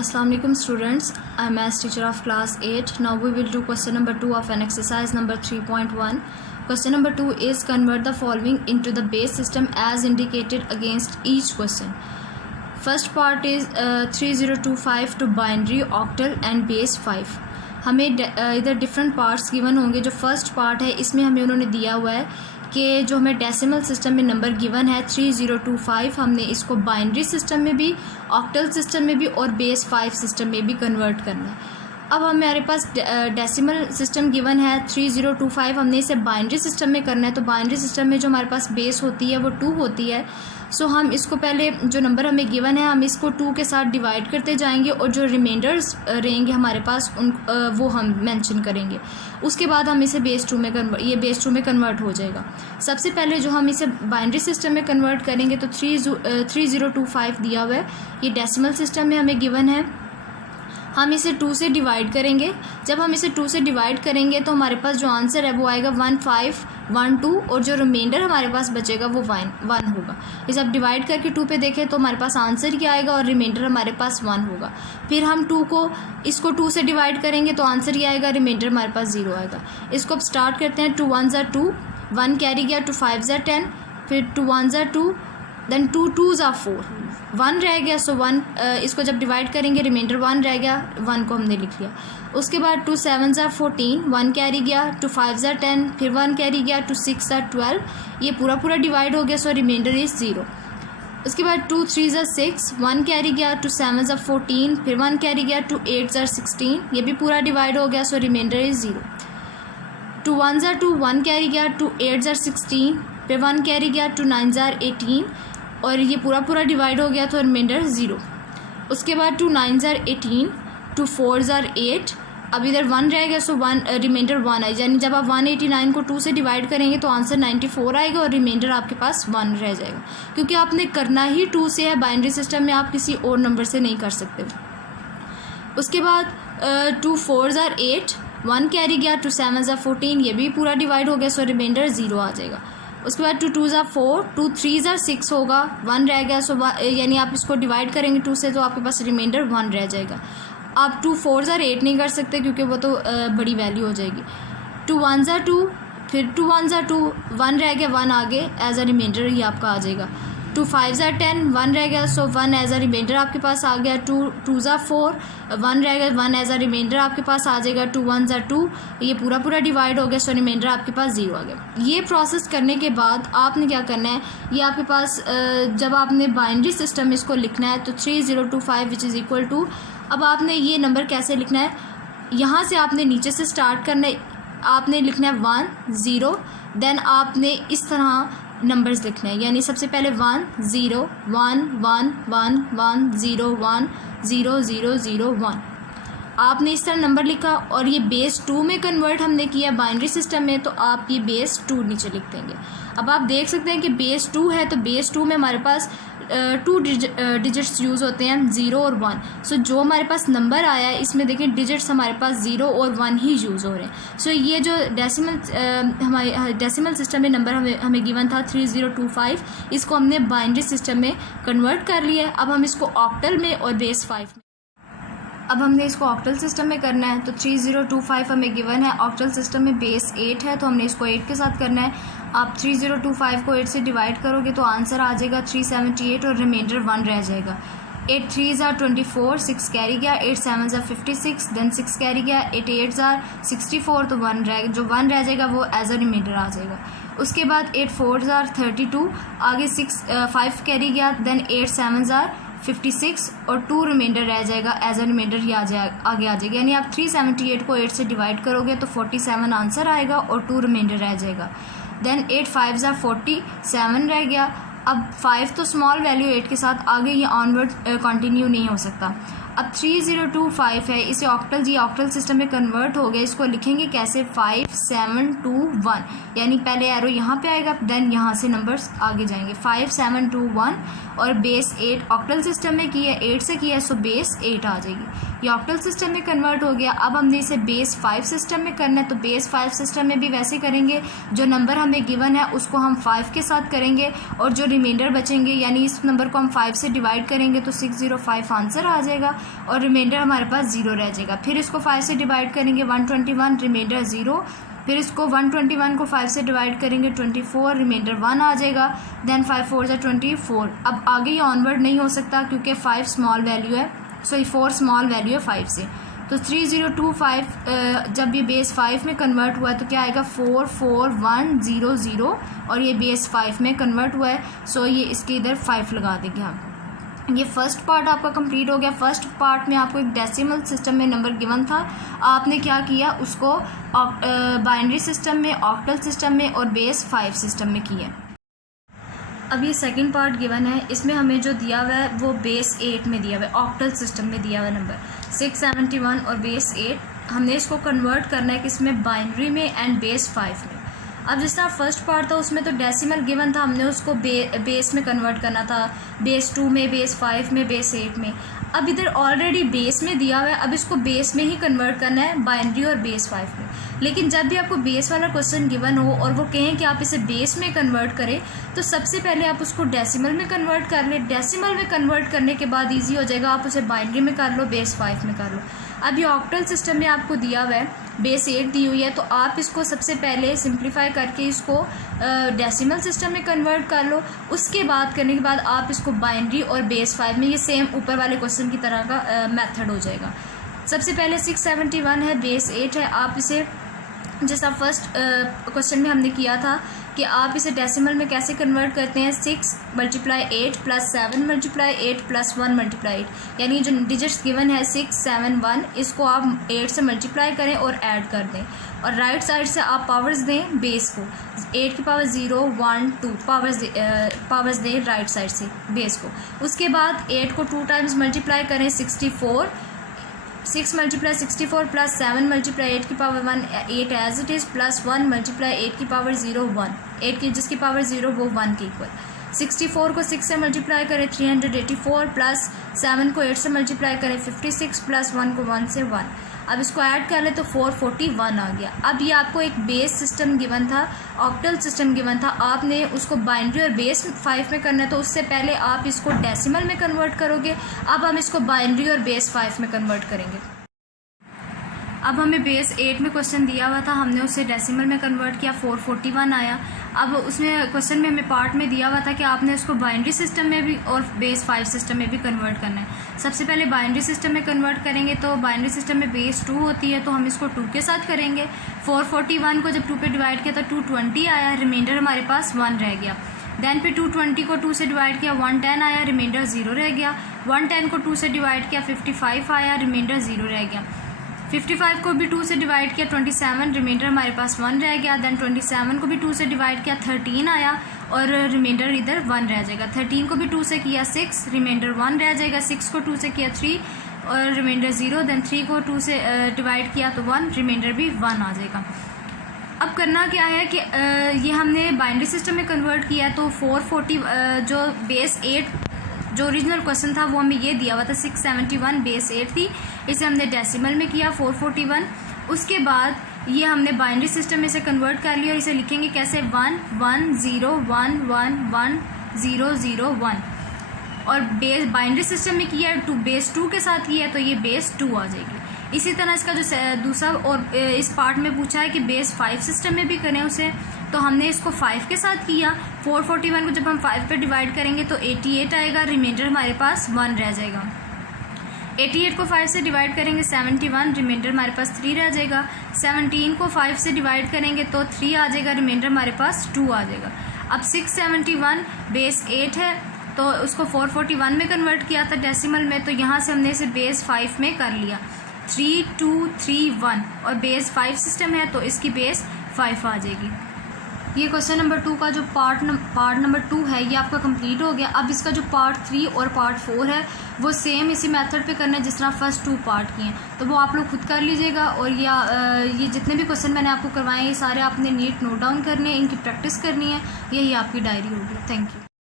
Assalamualaikum students, I am maths teacher of class 8. Now we will do question number 2 of an exercise number 3.1. Question number 2 is convert the following into the base system as indicated against each question. First part is 3025 to binary, octal and base 5. हमें इधर different parts given होंगे. जो first part है इसमें हमें उन्होंने दिया हुआ है कि जो हमें डेसिमल सिस्टम में नंबर गिवन है 3025, हमने इसको बाइनरी सिस्टम में भी, ऑक्टल सिस्टम में भी और बेस 5 सिस्टम में भी कन्वर्ट करना है. अब हमारे पास डेसिमल सिस्टम गिवन है 3025, हमने इसे बाइनरी सिस्टम में करना है. तो बाइनरी सिस्टम में जो हमारे पास बेस होती है वो 2 होती है. सो हम इसको पहले जो नंबर हमें गिवन है हम इसको 2 के साथ डिवाइड करते जाएंगे और जो रिमाइंडर्स रहेंगे हमारे पास वो हम मेंशन करेंगे. उसके बाद हम इसे बेस 2 में कन्वर्ट हो जाएगा. सबसे पहले जो हम इसे बाइनरी सिस्टम में कन्वर्ट करेंगे तो 3025 दिया हुआ है, ये डेसिमल सिस्टम में हमें गिवन है. हम इसे 2 से डिवाइड करेंगे. जब हम इसे 2 से डिवाइड करेंगे तो हमारे पास जो आंसर है वो आएगा 1512 और जो रिमाइंडर हमारे पास बचेगा वो 1 होगा. इसे अब डिवाइड करके 2 पे देखें तो हमारे पास आंसर क्या आएगा और रिमाइंडर हमारे पास 1 होगा. फिर हम इसको 2 से डिवाइड करेंगे तो आंसर ये आएगा, रिमाइंडर हमारे पास 0 आएगा. इसको अब स्टार्ट करते हैं. 2 1 ज़ा 2, 1 कैरी गया, 2 5 ज़ा 10, फिर 2 1 ज़ा 2, देन 2 2 ज़ा 4, 1 रह गया. सो 1 इसको जब डिवाइड करेंगे रिमाइंडर 1 रह गया, 1 को हमने लिख लिया. उसके बाद 2 7 ज़ा 14, 1 कैरी गया, 2 5 ज़ा 10, फिर 1 कैरी गया, 2 6 ज़ा 12, ये पूरा डिवाइड हो गया. सो रिमाइंडर इज़ 0. उसके बाद 2 3 ज़ा 6, 1 कैरी गया, 2 7 ज़ा 14, फिर 1 कैरी गया, 2 8 ज़ा 16, ये भी पूरा डिवाइड हो गया. सो रिमाइंडर इज़ 0. 2 1 ज़ा 2, 1 कैरी गया, 2 8 ज़ा 16, फिर 1 कैरी गया, 2 9 ज़ा 18 और ये पूरा डिवाइड हो गया तो रिमाइंडर 0. उसके बाद 2 9 ज़ा 18, 2 4 ज़ा 8, अब इधर 1 रह गया. सो 1 रिमाइंडर 1 आई, यानी जब आप 189 को 2 से डिवाइड करेंगे तो आंसर 94 आएगा और रिमाइंडर आपके पास 1 रह जाएगा. क्योंकि आपने करना ही 2 से है, बाइनरी सिस्टम में आप किसी और नंबर से नहीं कर सकते. उसके बाद 2 4 ज़ा 8, 1 कैरी गया, 2 7 ज़ा 14, ये भी पूरा डिवाइड हो गया. सो रिमाइंडर 0 आ जाएगा. उसके बाद 2 2 ज़ा 4, 2 3 ज़ा 6 होगा, 1 रह गया. सो यानी आप इसको डिवाइड करेंगे 2 से तो आपके पास रिमाइंडर 1 रह जाएगा. आप 2 4 ज़ा 8 नहीं कर सकते क्योंकि वो तो बड़ी वैल्यू हो जाएगी. 2 1 ज़ा 2, फिर 2 1 ज़ा 2, 1 रह गया, 1 आगे एज अ रिमाइंडर ये आपका आ जाएगा. 2 5 ज़ा 10, 1 रह गया. सो 1 एज अ रिमाइंडर आपके पास आ गया. 2 2 ज़ा 4, 1 रह गया, 1 एज अ रिमाइंडर आपके पास आ जाएगा. 2 1 ज़ा 2, ये पूरा डिवाइड हो गया. सो रिमाइंडर आपके पास 0 आ गया. ये प्रोसेस करने के बाद आपने क्या करना है, ये आपके पास जब आपने बाइनरी सिस्टम में इसको लिखना है तो 3025 विच इज़ इक्वल टू, अब आपने ये नंबर कैसे लिखना है, यहाँ से आपने नीचे से स्टार्ट करना है. आपने लिखना है 1 0, देन आपने इस तरह नंबर्स लिखने हैं. यानी सबसे पहले 1 0 1 1 1 1 0 1 0 0 0 1, आपने इस तरह नंबर लिखा और ये बेस 2 में कन्वर्ट हमने किया बाइनरी सिस्टम में, तो आप ये बेस 2 नीचे लिख देंगे. अब आप देख सकते हैं कि बेस 2 है तो बेस 2 में हमारे पास 2 डिजिट्स यूज़ होते हैं, 0 और 1. सो जो हमारे पास नंबर आया है इसमें देखें डिजिट्स हमारे पास 0 और 1 ही यूज़ हो रहे हैं. सो ये जो हमारे डेसिमल सिस्टम में नंबर हमें गिवन था 3025, इसको हमने बाइनरी सिस्टम में कन्वर्ट कर लिया है. अब हम इसको ऑक्टल में और बेस 5 में, अब हमने इसको ऑक्टल सिस्टम में करना है. तो 3025 हमें गिवन है, ऑक्टल सिस्टम में बेस 8 है तो हमने इसको 8 के साथ करना है. आप 3025 को 8 से डिवाइड करोगे तो आंसर आ जाएगा 378 और रिमाइंडर 1 रह जाएगा. 8 3 ज़ा 24, 6 कैरी गया, 8 7 ज़ा 56, देन 6 कैरी गया, 8 8 ज़ा 64, तो 1 रह जाएगा वो एज अ रिमाइंडर आ जाएगा. उसके बाद 8 4 ज़ा 32, आगे 5 कैरी गया, देन 8 7 ज़ा 56 और 2 रिमाइंडर रह जाएगा एज अ रिमाइंडर, ये आगे आ जाएगा. यानी आप 378 को 8 से डिवाइड करोगे तो 47 आंसर आएगा और 2 रिमाइंडर रह जाएगा. देन 8 5 ज़ा 47 रह गया. अब 5 तो स्मॉल वैल्यू 8 के साथ, आगे ये ऑनवर्ड कंटिन्यू नहीं हो सकता. अब 3025 है, इसे ऑक्टल सिस्टम में कन्वर्ट हो गया. इसको लिखेंगे कैसे, 5 7 2 1, यानी पहले एरो यहाँ पे आएगा देन यहाँ से नंबर्स आगे जाएंगे. 5 7 2 1 और बेस 8 ऑक्टल सिस्टम में किया, 8 से किया, सो बेस 8 आ जाएगी. ये ऑक्टल सिस्टम में कन्वर्ट हो गया. अब हमने इसे बेस 5 सिस्टम में करना है तो बेस 5 सिस्टम में भी वैसे करेंगे. जो नंबर हमें गिवन है उसको हम 5 के साथ करेंगे और जो रिमाइंडर बचेंगे यानी इस नंबर को हम 5 से डिवाइड करेंगे तो 605 आंसर आ जाएगा. और रिमाइंडर हमारे पास 0 रह जाएगा। फिर इसको 5 से डिवाइड करेंगे 121, रिमाइंडर 0। फिर इसको 121 को 5 से डिवाइड करेंगे 24, रिमाइंडर 1 आ जाएगा। देन 5 4 जा 24। अब आगे ये ऑनवर्ड नहीं हो सकता क्योंकि 5 स्मॉल वैल्यू है, सॉरी 4 स्मॉल वैल्यू है 5 से। तो 3025 जब ये बेस 5 में कन्वर्ट हुआ है तो क्या आएगा 44100 और ये बेस 5 में कन्वर्ट हुआ है, सो ये इसके इधर 5 लगा देंगे हम। ये फर्स्ट पार्ट आपका कंप्लीट हो गया। फर्स्ट पार्ट में आपको एक डेसिमल सिस्टम में नंबर गिवन था, आपने क्या किया उसको बाइनरी सिस्टम में, ऑक्टल सिस्टम में और बेस 5 सिस्टम में किया। अब ये सेकंड पार्ट गिवन है, इसमें हमें जो दिया हुआ है वो बेस 8 में दिया हुआ है, ऑक्टल सिस्टम में दिया हुआ है नंबर 671 और बेस 8। हमने इसको कन्वर्ट करना है किसमें, बाइनरी में एंड बेस 5 में। अब जिस तरह फर्स्ट पार्ट था उसमें तो डेसिमल गिवन था, हमने उसको बेस में कन्वर्ट करना था, बेस 2 में, बेस 5 में, बेस 8 में। अब इधर ऑलरेडी बेस में दिया हुआ है, अब इसको बेस में ही कन्वर्ट करना है, बाइनरी और बेस 5 में। लेकिन जब भी आपको बेस वाला क्वेश्चन गिवन हो और वो कहें कि आप इसे बेस में कन्वर्ट करें तो सबसे पहले आप उसको डेसिमल में कन्वर्ट कर लें। डेसिमल में कन्वर्ट करने के बाद ईजी हो जाएगा, आप उसे बाइनरी में कर लो, बेस 5 में कर लो। अब ये ऑक्टल सिस्टम में आपको दिया हुआ है, बेस 8 दी हुई है, तो आप इसको सबसे पहले सिंप्लीफाई करके इसको डेसिमल सिस्टम में कन्वर्ट कर लो। उसके बाद करने के बाद आप इसको बाइनरी और बेस 5 में, ये सेम ऊपर वाले क्वेश्चन की तरह का मेथड हो जाएगा। सबसे पहले 671 है, बेस 8 है, आप इसे जैसा फर्स्ट क्वेश्चन में हमने किया था कि आप इसे डेसिमल में कैसे कन्वर्ट करते हैं, 6 × 8 + 7 × 8 + 1 × 8, यानी जो डिजिट्स गिवन है 671, इसको आप 8 से मल्टीप्लाई करें और ऐड कर दें और राइट साइड से आप पावर्स दें बेस को, 8 की पावर 0 1 2 पावर्स दें राइट साइड से बेस को। उसके बाद 8 को 2 टाइम्स मल्टीप्लाई करें 64, 6 × 64 + 7 × 8 की पावर 1 8 एज इट इज़, + 1 × 8 की पावर 0 1, 8 की जिसकी पावर 0 वो 1 के इक्वल। 64 को 6 से मल्टीप्लाई करें 384, + 7 को 8 से मल्टीप्लाई करें 56, + 1 को 1 से 1। अब इसको ऐड कर ले तो 441 आ गया। अब ये आपको एक बेस सिस्टम गिवन था, ऑक्टल सिस्टम गिवन था, आपने उसको बाइनरी और बेस 5 में करना है, तो उससे पहले आप इसको डेसिमल में कन्वर्ट करोगे। अब हम इसको बाइनरी और बेस 5 में कन्वर्ट करेंगे। अब हमें बेस 8 में क्वेश्चन दिया हुआ था, हमने उसे डेसिमल में कन्वर्ट किया, 441 आया। अब उसमें क्वेश्चन में हमें पार्ट में दिया हुआ था कि आपने उसको बाइनरी सिस्टम में भी और बेस 5 सिस्टम में भी कन्वर्ट करना है। सबसे पहले बाइनरी सिस्टम में कन्वर्ट करेंगे, तो बाइनरी सिस्टम में बेस 2 होती है, तो हम इसको 2 के साथ करेंगे। 441 को जब 2 पे डिवाइड किया तो 220 आया, रिमाइंडर हमारे पास 1 रह गया। देन फिर 220 को 2 से डिवाइड किया 110 आया, रिमाइंडर 0 रह गया। 110 को 2 से डिवाइड किया 55 आया, रिमाइंडर 0 रह गया। 55 को भी 2 से डिवाइड किया 27, रिमाइंडर हमारे पास 1 रह गया। देन 27 को भी 2 से डिवाइड किया 13 आया और रिमाइंडर इधर 1 रह जाएगा। 13 को भी 2 से किया 6, रिमाइंडर 1 रह जाएगा। 6 को 2 से किया 3 और रिमाइंडर 0। देन 3 को 2 से डिवाइड किया तो 1, रिमाइंडर भी 1 आ जाएगा। अब करना क्या है कि ये हमने बाइनरी सिस्टम में कन्वर्ट किया, तो 440 जो बेस 8 जो ओरिजिनल क्वेश्चन था वो हमें ये दिया हुआ था, 671 बेस 8 थी, इसे हमने डेसिमल में किया 441। उसके बाद ये हमने बाइनरी सिस्टम में से कन्वर्ट कर लिया और इसे लिखेंगे कैसे, 1 1 0 1 1 1 0 0 1। और बेस बाइनरी सिस्टम में किया है बेस 2 के साथ किया है तो ये बेस 2 आ जाएगी। इसी तरह इसका जो दूसरा और इस पार्ट में पूछा है कि बेस 5 सिस्टम में भी करें उसे, तो हमने इसको 5 के साथ किया। 441 को जब हम 5 पे डिवाइड करेंगे तो 88 आएगा, रिमाइंडर हमारे पास 1 रह जाएगा। 88 को 5 से डिवाइड करेंगे 71, रिमाइंडर हमारे पास 3 रह जाएगा। 17 को 5 से डिवाइड करेंगे तो 3 आ जाएगा, रिमाइंडर हमारे पास 2 आ जाएगा। अब 671 बेस 8 है तो उसको 441 में कन्वर्ट किया था डेसिमल में, तो यहाँ से हमने इसे बेस 5 में कर लिया, 3 2 3 1 और बेस 5 सिस्टम है तो इसकी बेस 5 आ जाएगी। ये क्वेश्चन नंबर 2 का जो पार्ट नंबर 2 है ये आपका कंप्लीट हो गया। अब इसका जो पार्ट 3 और पार्ट 4 है वो सेम इसी मेथड पे करना है जिस तरह फर्स्ट 2 पार्ट किए हैं, तो वो आप लोग खुद कर लीजिएगा। और ये जितने भी क्वेश्चन मैंने आपको करवाए ये सारे आपने नीट नोट डाउन करने हैं, इनकी प्रैक्टिस करनी है, यही आपकी डायरी होगी। Thank you.